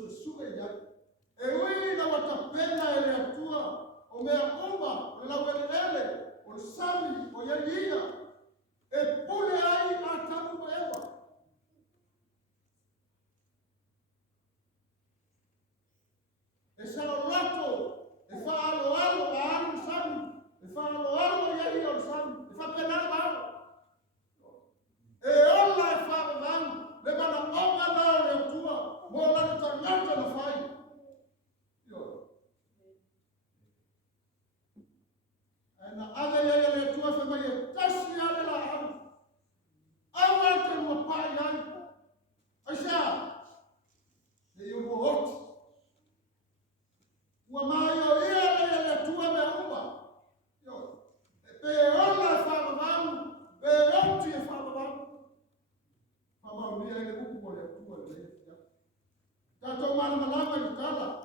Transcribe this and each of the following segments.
susuga ya ewe na watapenda ile atua omeaomba na welele osami oyalia epule ai atamu ewa esaloto efalo alo sami efalo yalia osami efapena ba olla efalo van le bana omba na ile atua mola tangata na fai yo ana aga ile atua fema ye tasi ale la hamu awate mwapai yani asha hiyo wote wa mayo ile atua meumba yo pe olla fa babu be yote fa babu kama ndio ile huku kwa atua ile tato mana malama itala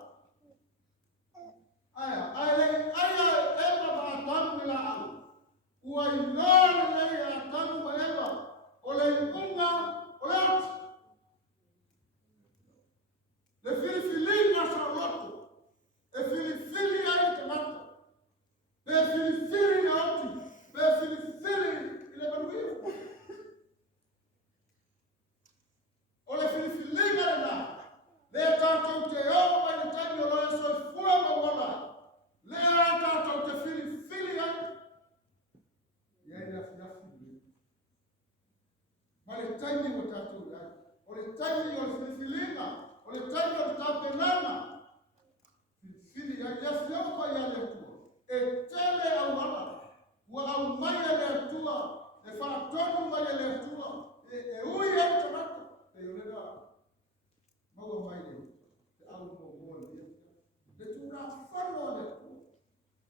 aya eba batam bila wa inna la atam eba ole unga ole le filifili na charlotte e filifili ya tomate le filifili na oti le filifili ile banuio ole filifili na le tato te o ba ni tanyo lo so fua ma wala le tato te filifili ya nafi mali tanyi watatu ya ole tanyi ole filifilina ole tanyi ole tapenana filifili ya yafyo kwa yale tu etele awala wa amaya le tua e fa tonu maya le tua e uye tamako e yolega mago maile au mo de tura fano le tu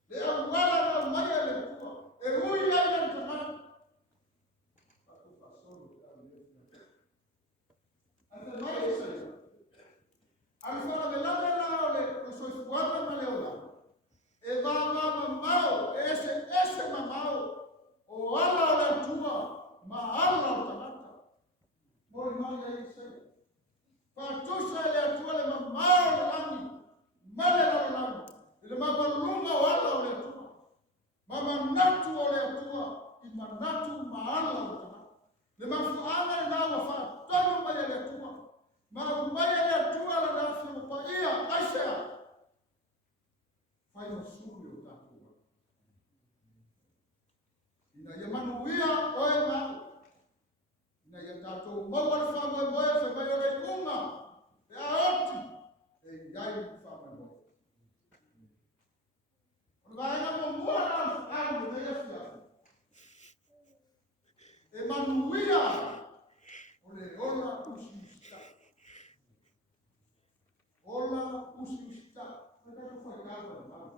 de awala na maya le tua e uye le tamako aku pasoro ante mai sai alifana de la ole so fuata maleola e baba mamao ese mamao o wala ole tua mahala tamaka moi maya isai patusha ile tua le mamao lani male la lani ile mabalunga wala ole tua mama natu ole tua imanatu mahala tamaka le mafuana na wafa tano maya le tua maumaya le tua la dafu pa ia asha fanya suri utakuwa ina yamanu wia oema ina yatato mwa fama moya fa mayore uma ya oti e ngai fama moya ngaya mo mwa au ne yafia e manu wia ole ola usista nataka kufanya kazi na mama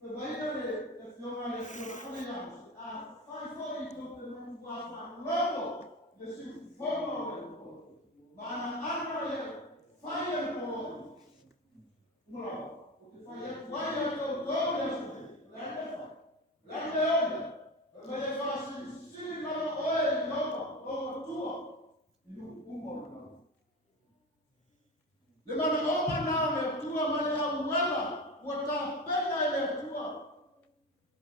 kwa hiyo ile fiona ya a fai foi tudo não passa logo desse fogo maana ana ya fire por não o que faz é todo lá vai fazer se não oi não tua e no não le mana oma nao le tua male awala watapenda ile tua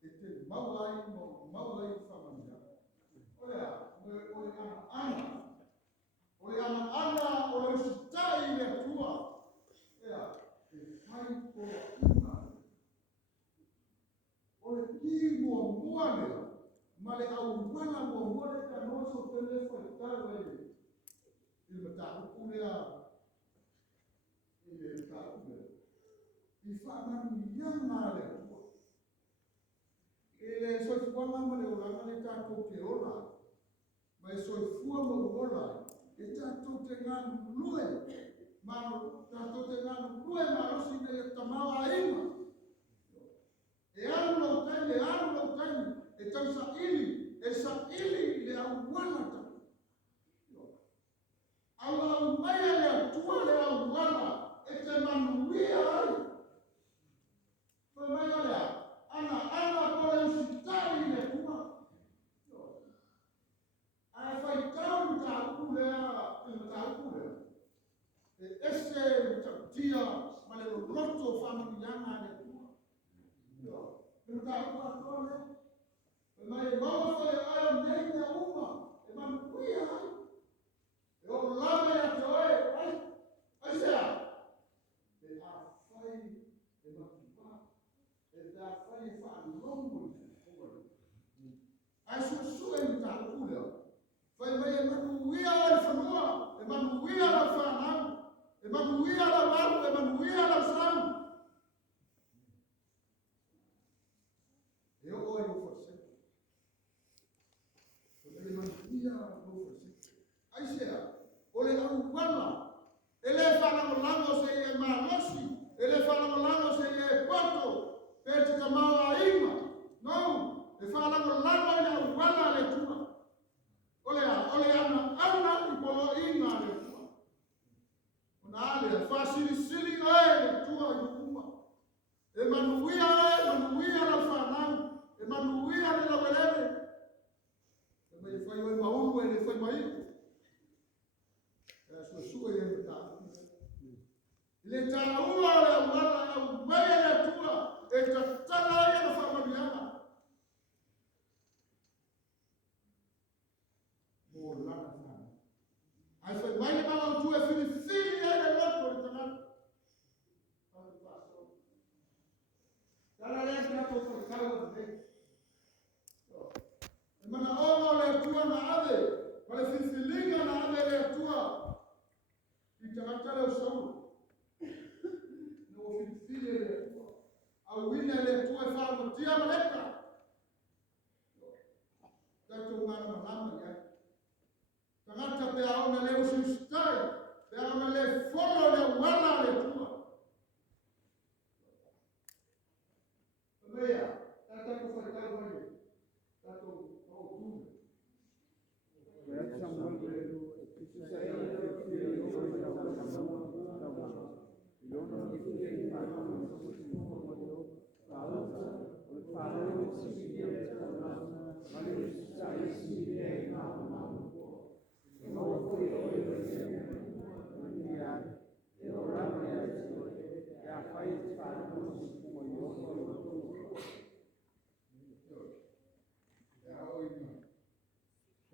ete mawai famanya ole ana ole sitai ile tua ya fai ko ima ole kimo muane male awala muone kanoso telefone tawe ile mtakulia ile takulia ifana miyanga le ile so fuma mama le ulanga le tato ke ola mai so fua mo ola e tato te nganu lue ma tato te nganu lue ma rosi ne tamawa ima e anu tani e tansa ili le awala ta ala maya le tua le awala e te manuia ai fa maya le ana pole usitari le tua ai fai tau ta kule ese loto familiana le tua. Pero ka ua tole. Mai mau foi ai nei na uma. E man kuia ai. E o lama ya toe ai. Ai sea. E a fai e makipa. E da fai fa longo. Ai su e ta kula. Fai mai e manuia ai fanua. E manuia la fanau. E manuia la valu. E manuia la sam. E o oi o forse. E manuia o forse. Ai sea. O le au wala. Ele fala mo lango se e malosi. Ele fala mo lango se e poto. Pete tamau a ima. Não. E fala mo lango e au wala le tua. Ole ana i polo inga le tua. Ona ale fa sili le tua i uma. E manuia la fanau. E manuia le lawelele. E mai fai o maulu e le fai mai. E sua e ta. Le taua le wala e mai le tua. E tatala e na familiana. Mo lana sana. Ai foi mai le mau tu e fili e le loto le tanan. Dala le na to for kawa de. E mana o le tua na ave. Pale filiga na ave le tua. I tamatale o sau. No fili le tua. Au wina le tua e fa mo tia maleka. Tato mana malama ya. Tangata pe aona le usustai, pe aona le folo le wala le tua. Meia, tata ko fatal mai. Tato o tu.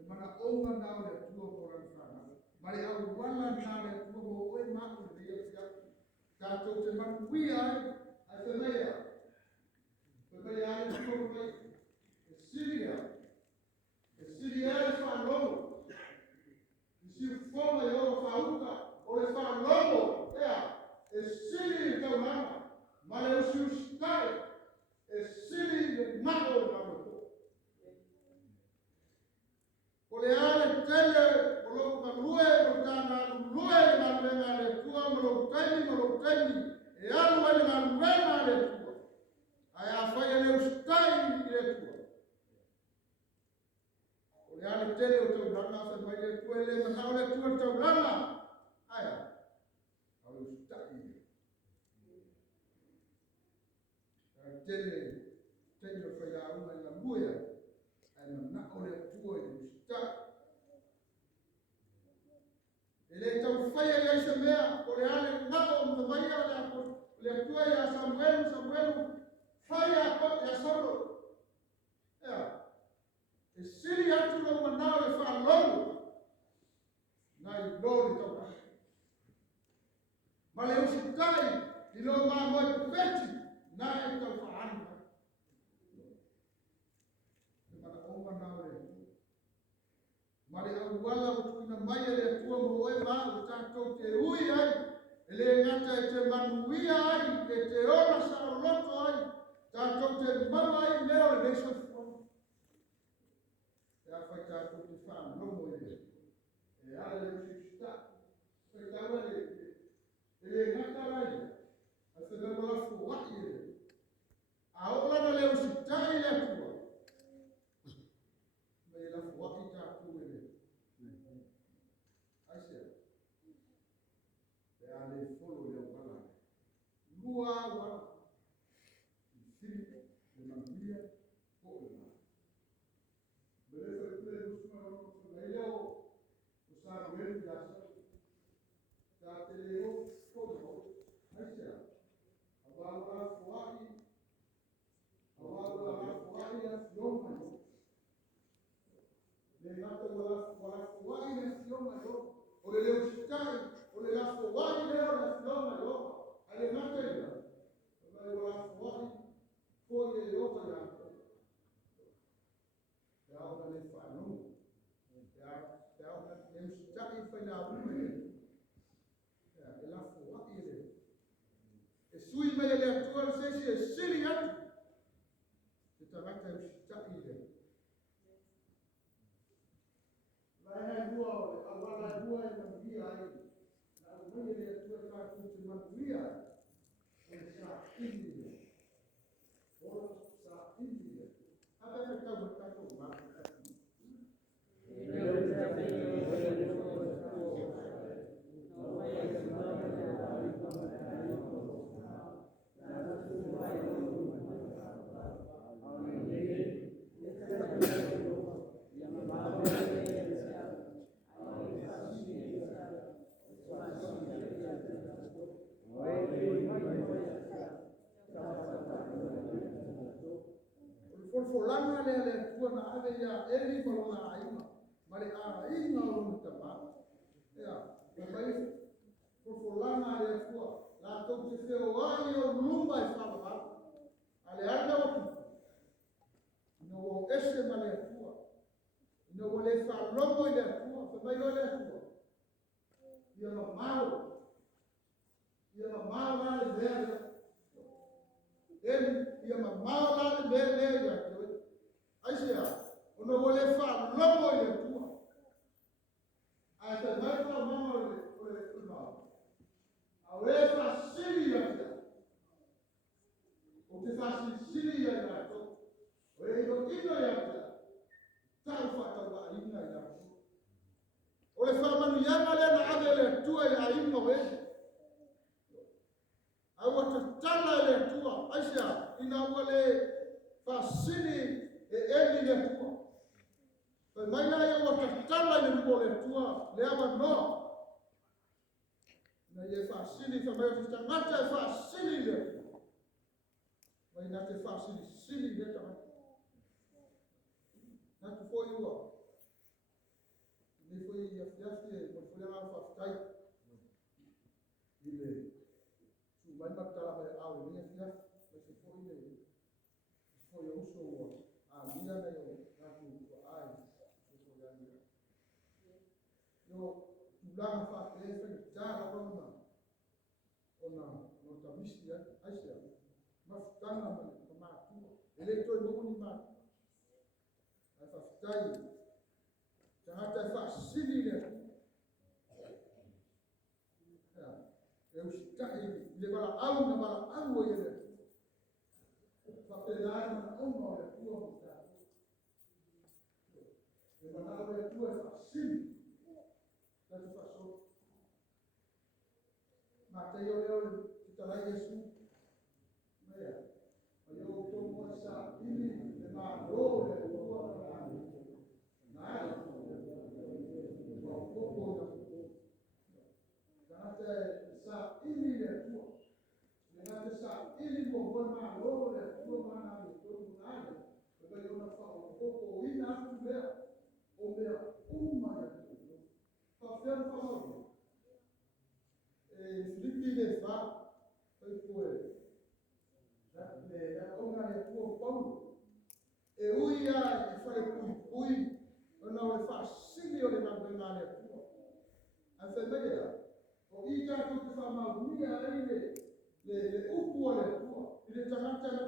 Mana onga nau le tua koran sana. Mari au wala nau le tua mo oe maku le ia. Tato te manu wia ai te mea. Te mea ai te tua mea. E Siria. E Siria e whanongo. I si foma i ora whauka. O le whanongo. Ea. E Siria i tau nana. Ma le usi ustai. E Siria i mako nau le tua. O le ale tele, o lo manue, o tana lue na lenga le tua, o lo taimi, e alu ele na luena le tua. Ai a fai ele ustai le tua. O le ale tele o tau langa, se mai le tua, ele manau le tua tau langa. Ai a, au ustai. Ai tele, tele o fai a una i la muia, ai manau le tua i ustai. Ele tau fai ai se mea, o le ale ngako o mai a le tua ia Samuelu, fai a kot ia solo. Ea, e siri atu lo manao le wha longo, na i lori tau kai. Ma le usi tai, i lo maa moe peti, na e tau wha anu. E mana o manao le tua. Ma le au wala o tuina mai le tua mo oe maa o tātou te ui ai, e le ngata e te manuia ai, e te ora sa o loto ai, tātou te mama ai leo e leiso fuana. E a whai tātou te whaam nomo e le. E ale le usi sta. Whai tāua le ngata rai. A se me wala fu waki e le. A olana le usi tai le tua. Me la fu waki tātou e le. Aisea. E ale folo le wala. Lua wala. Fili, le manguia, o le ma. Beleza, le usuma no leo, o Samuel ya sa. Ya te leo, todo. Aisea. tuan sesi sili atu. Kita rata usita ile. Lain dua awal dua yang dia ini. Na mwenye tuan ka kutumia. Sa ini. Bora sa ini. Hata kita berkata Fulana le tuan ave ya eli malona aima mari a inga o tama ya mai fulana le tua la to te feo ai o lumba e fala ba ale anda o no ese male tua no le fa logo le tua fa mai le tua ia no mau la le verde ele ia mau la le verde ya Asia, ono wole fa lomo ye tua. Asa mai fa mama ole una. Awe fa sili ya tia. O te fa sili ya na to. Oe ino ya tia. Tau fa tau ba ina ya. Ole fa manu yanga le na abele tua ya ino we. Awa te tala le tua. Asia, ina wole fa sili eli le tua. Pe mai na ia wata tala le tua le tua le ava no. Na ia fa sili fa mai te tangata fa sili le tua. Mai na te fa sili le tangata. Na tu foi ua. Ne foi ia fiaste mo foi la fa tai. Ile su mai na tala mai au ne fiaste se foi ne. Foi uso ua. Dia na yo aku ai so ya dia yo tulang fa te cara ona no tamisia asia mas tanga ma tu electro no ni ma asa stai hata fa sili le ya eu stai le bala au ye fa te la no le tu Manalo le tua fa sili. La tu fa so. Ma te yo leo kita la Yesu. Mea. Ma yo to mo sa ini le ma lo le tua na. Na. Ko ko na. Ganate sa ini le tua. Ganate sa ini mo ma lo le tua ma na to na. Ko yo na fa ko ina tu le. O mea uma ya tuo. Fa fer fa mo. Filipi le fa. Foi foi. Ya onga le tuo Paulo. Uia e fai pui. Ona o fa sili o le na le tuo. A fe mea. O ita tu fa ma unia le upu o le tuo. Ile tangata na